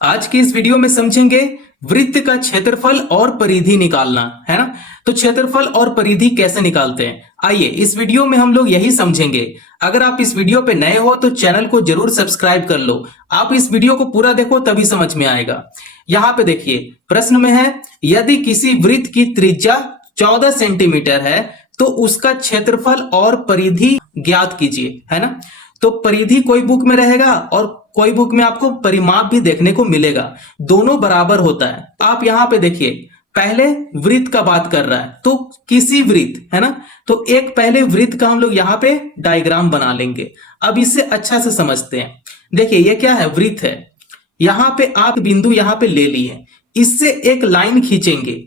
आज की इस वीडियो में समझेंगे वृत्त का क्षेत्रफल और परिधि निकालना, है ना। तो क्षेत्रफल और परिधि कैसे निकालते हैं, आइए इस वीडियो में हम लोग यही समझेंगे। अगर आप इस वीडियो पे नए हो तो चैनल को जरूर सब्सक्राइब कर लो। आप इस वीडियो को पूरा देखो तभी समझ में आएगा। यहाँ पे देखिए प्रश्न में है, यदि किसी वृत्त की त्रिज्या 14 सेंटीमीटर है तो उसका क्षेत्रफल और परिधि ज्ञात कीजिए, है ना। तो परिधि कोई बुक में रहेगा और कोई बुक में आपको परिमाप भी देखने को मिलेगा, दोनों बराबर होता है। आप यहाँ पे देखिए पहले वृत्त का बात कर रहा है, तो किसी वृत्त, है ना। तो एक पहले वृत्त का हम लोग यहाँ पे डायग्राम बना लेंगे। अब इसे अच्छा से समझते हैं। देखिए ये क्या है, वृत्त है। यहाँ पे आप बिंदु यहाँ पे ले लिए, इससे एक लाइन खींचेंगे।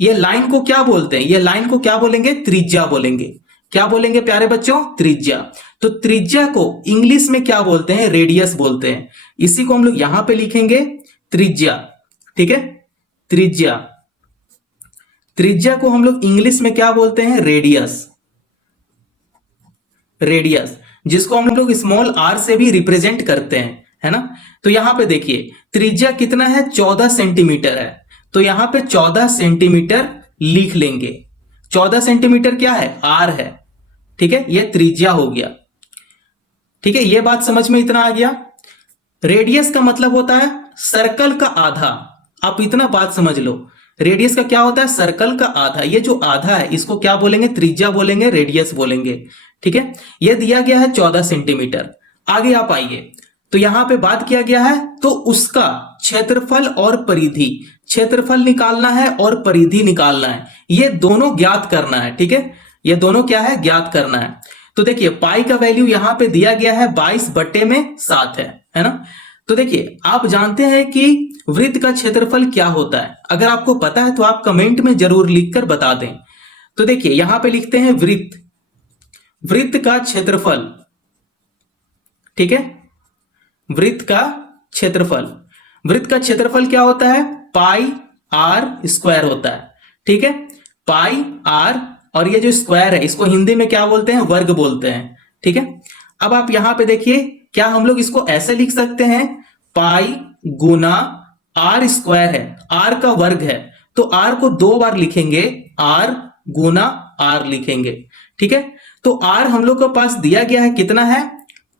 ये लाइन को क्या बोलते हैं, ये लाइन को क्या बोलेंगे, त्रिज्या बोलेंगे। क्या बोलेंगे प्यारे बच्चों, त्रिज्या। तो त्रिज्या को इंग्लिश में क्या बोलते हैं, रेडियस बोलते हैं। इसी को हम लोग यहां पे लिखेंगे त्रिज्या, ठीक है। त्रिज्या, त्रिज्या को हम लोग इंग्लिश में क्या बोलते हैं, रेडियस। रेडियस जिसको हम लोग स्मॉल आर से भी रिप्रेजेंट करते हैं, है ना। तो यहां पे देखिए त्रिज्या कितना है, 14 सेंटीमीटर है। तो यहां पे 14 सेंटीमीटर लिख लेंगे। 14 सेंटीमीटर क्या है, आर है, ठीक है। ये त्रिज्या हो गया, ठीक है। ये बात समझ में इतना आ गया। रेडियस का मतलब होता है सर्कल का आधा। आप इतना बात समझ लो, रेडियस का क्या होता है, सर्कल का आधा। ये जो आधा है इसको क्या बोलेंगे, त्रिज्या बोलेंगे, रेडियस बोलेंगे, ठीक है। ये दिया गया है 14 सेंटीमीटर। आगे आप आइए, तो यहां पे बात किया गया है तो उसका क्षेत्रफल और परिधि, क्षेत्रफल निकालना है और परिधि निकालना है। ये दोनों ज्ञात करना है, ठीक है। ये दोनों क्या है, ज्ञात करना है। तो देखिए पाई का वैल्यू यहां पे दिया गया है 22/7 है ना। तो देखिए आप जानते हैं कि वृत्त का क्षेत्रफल क्या होता है। अगर आपको पता है तो आप कमेंट में जरूर लिखकर बता दें। तो देखिए यहां पे लिखते हैं वृत्त, वृत्त का क्षेत्रफल, ठीक है। वृत्त का क्षेत्रफल, वृत्त का क्षेत्रफल क्या होता है, पाई आर स्क्वायर होता है, ठीक है। पाई आर, और ये जो स्क्वायर है इसको हिंदी में क्या बोलते हैं, वर्ग बोलते हैं, ठीक है। अब आप यहां पे देखिए, क्या हम लोग इसको ऐसे लिख सकते हैं, पाई गुना आर स्क्वायर है, आर का वर्ग है, तो आर को 2 बार लिखेंगे, आर गुना आर लिखेंगे, ठीक है। तो आर हम लोग के पास दिया गया है कितना है,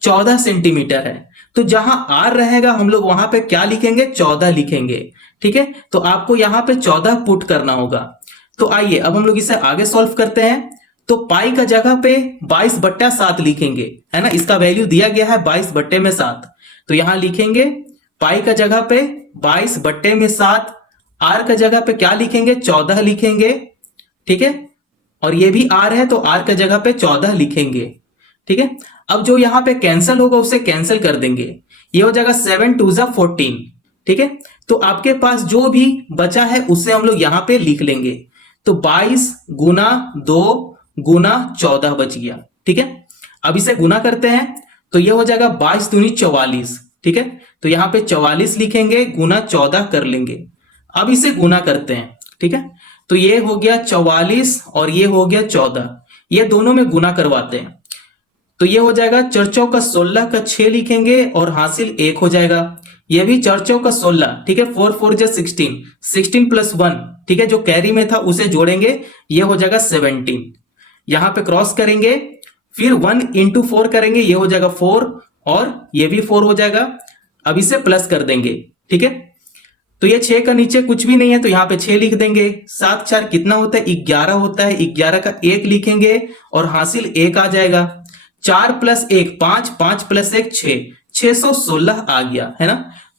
14 सेंटीमीटर है। तो जहां आर रहेगा हम लोग वहां पे क्या लिखेंगे, 14 लिखेंगे, ठीक है। तो आपको यहां पे 14 पुट करना होगा। तो आइए अब हम लोग इसे आगे सॉल्व करते हैं। तो पाई का जगह पे 22/7 लिखेंगे, है ना। इसका वैल्यू दिया गया है 22/7। तो यहां लिखेंगे पाई का जगह पे 22/7, आर का जगह पे क्या लिखेंगे, 14 लिखेंगे, ठीक है। और ये भी आर है तो आर का जगह पे 14 लिखेंगे, ठीक है। अब जो यहां पे कैंसिल होगा उसे कैंसिल कर देंगे, ये हो जाएगा 7 2 14, ठीक है। तो आपके पास जो भी बचा है उसे हम लोग यहां पे लिख लेंगे। तो 22 गुना 2 गुना 14 बच गया, ठीक है। अब इसे गुना करते हैं तो ये हो जाएगा 22 दूनी 44, ठीक है। तो यहां पे 44 लिखेंगे, गुना 14 कर लेंगे। अब इसे गुना करते हैं, ठीक है। तो ये हो गया 44 और ये हो गया 14, ये दोनों में गुना करवाते हैं। तो ये हो जाएगा 4 चौका 16 का 6 लिखेंगे और हासिल 1 हो जाएगा। ये भी 4 चौका 16, ठीक है। 4 4 जा 16, 16 + 1, ठीक है। जो कैरी में था उसे जोड़ेंगे, ये हो जाएगा 17। यहां पे क्रॉस करेंगे, फिर 1 × 4 करेंगे, ये हो जाएगा 4 और ये भी 4 हो जाएगा। अब इसे प्लस कर देंगे, ठीक है। तो ये 6 का नीचे कुछ भी नहीं है तो यहां पे 6 लिख देंगे। 7 4 कितना होता है, 11 होता है। 11 का 1 लिखेंगे और हासिल 1 आ जाएगा। 4 + 1 5, 5 + 1 6, 616 आ गया, है ना।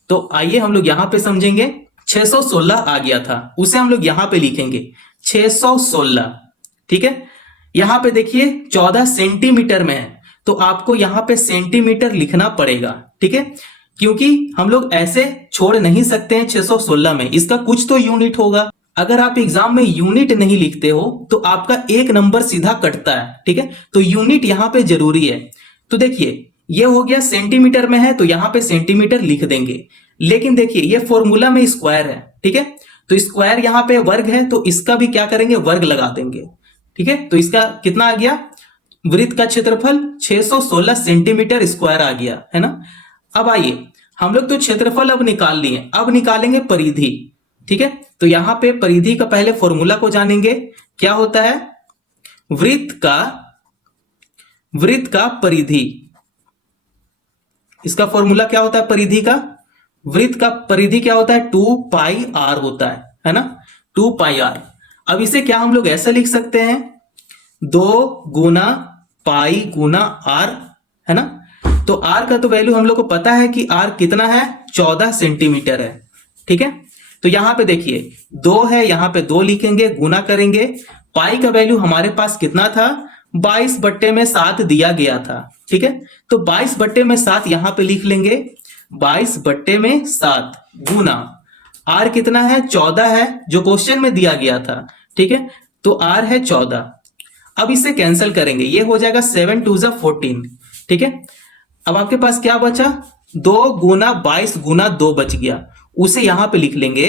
तो आइए हम लोग यहां पे समझेंगे, 616 आ गया था उसे हम लोग यहां पे लिखेंगे 616, ठीक है। यहां पे देखिए 14 सेंटीमीटर में है तो आपको यहां पे सेंटीमीटर लिखना पड़ेगा, ठीक है। क्योंकि हम लोग ऐसे छोड़ नहीं सकते हैं 616 में, इसका कुछ तो यूनिट होगा। अगर आप एग्जाम में यूनिट नहीं लिखते हो तो आपका एक नंबर सीधा कटता है, ठीक है। तो यूनिट यहां पे जरूरी है। तो देखिए ये हो गया सेंटीमीटर में है तो यहां पे सेंटीमीटर लिख देंगे। लेकिन देखिए ये फॉर्मूला में स्क्वायर है, ठीक है। तो स्क्वायर यहां पे वर्ग है तो इसका भी क्या करेंगे, वर्ग लगा देंगे, ठीक है। तो इसका कितना आ गया, वृत्त का क्षेत्रफल 616 सेंटीमीटर स्क्वायर आ गया, है ना। अब आइए हम लोग तो क्षेत्रफल अब निकाल लिए, अब निकालेंगे परिधि। ठीक है, तो यहां पे परिधि का पहले फॉर्मूला को जानेंगे। क्या होता है? वृत्त का परिधि। इसका फॉर्मूला क्या होता है परिधि का? वृत्त का परिधि क्या होता है? 2 पाई r होता है ना, 2 पाई r। अब इसे क्या हम लोग ऐसा लिख सकते हैं, 2 गुना पाई गुना r, है ना। तो r का तो वैल्यू हम लोग को पता है कि r कितना है, 14 सेंटीमीटर है। ठीक है, तो यहां पे देखिए 2 है, यहां पे 2 लिखेंगे, गुना करेंगे। पाई का वैल्यू हमारे पास कितना था, 22/7 दिया गया था। ठीक है, तो 22/7 यहां पे लिख लेंगे, 22/7 गुना r कितना है, 14 है, जो क्वेश्चन में दिया गया था। ठीक है, तो r है 14। अब इसे कैंसिल करेंगे, ये हो जाएगा 7 2 14। ठीक है, अब आपके पास क्या बचा, 2 गुना 22 गुना 2 बच गया, उसे यहां पे लिख लेंगे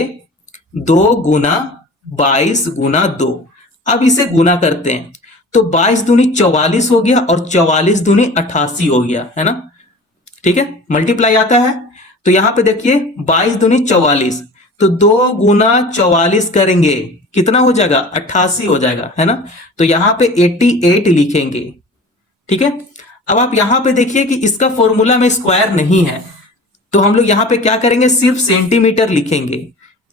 2 गुना 22 गुना 2। अब इसे गुना करते हैं, तो 22 दूनी 44 हो गया और 44 दूनी 88 हो गया, है ना। ठीक है, मल्टीप्लाई आता है, तो यहां पे देखिए 22 दूनी 44, तो 2 गुना 44 करेंगे, कितना हो जाएगा, 88 हो जाएगा, है ना। तो यहां पे 88 लिखेंगे। ठीक है, अब आप यहां पे देखिए कि इसका फॉर्मूला में स्क्वायर नहीं है, तो हम लोग यहां पे क्या करेंगे, सिर्फ सेंटीमीटर लिखेंगे।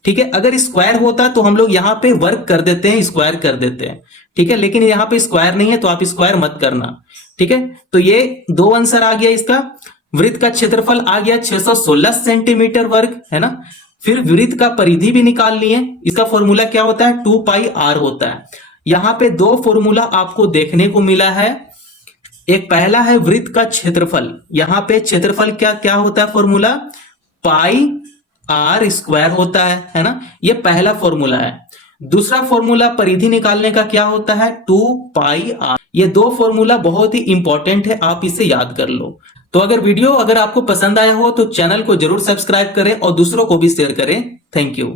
ठीक है, अगर स्क्वायर होता तो हम लोग यहां पे वर्क कर देते हैं, स्क्वायर कर देते हैं। ठीक है, लेकिन यहां पे स्क्वायर नहीं है, तो आप स्क्वायर मत करना। ठीक है, तो ये 2 आंसर आ गया इसका। वृत्त का क्षेत्रफल आ गया 616 सेंटीमीटर वर्ग, है ना। फिर वृत्त का परिधि भी निकाल लिए, इसका फॉर्मूला क्या होता है, 2 पाई r होता है। यहां पे 2 फॉर्मूला आपको देखने को मिला है, एक पहला है वृत्त का क्षेत्रफल, यहां पे क्षेत्रफल क्या क्या होता है, फॉर्मूला पाई r स्क्वायर होता है ना, ये पहला फॉर्मूला है। दूसरा फॉर्मूला परिधि निकालने का क्या होता है, 2 पाई r। ये 2 फॉर्मूला बहुत ही इंपॉर्टेंट है, आप इसे याद कर लो। तो अगर वीडियो अगर आपको पसंद आया हो तो चैनल को जरूर सब्सक्राइब करें और दूसरों को भी शेयर करें। Thank you.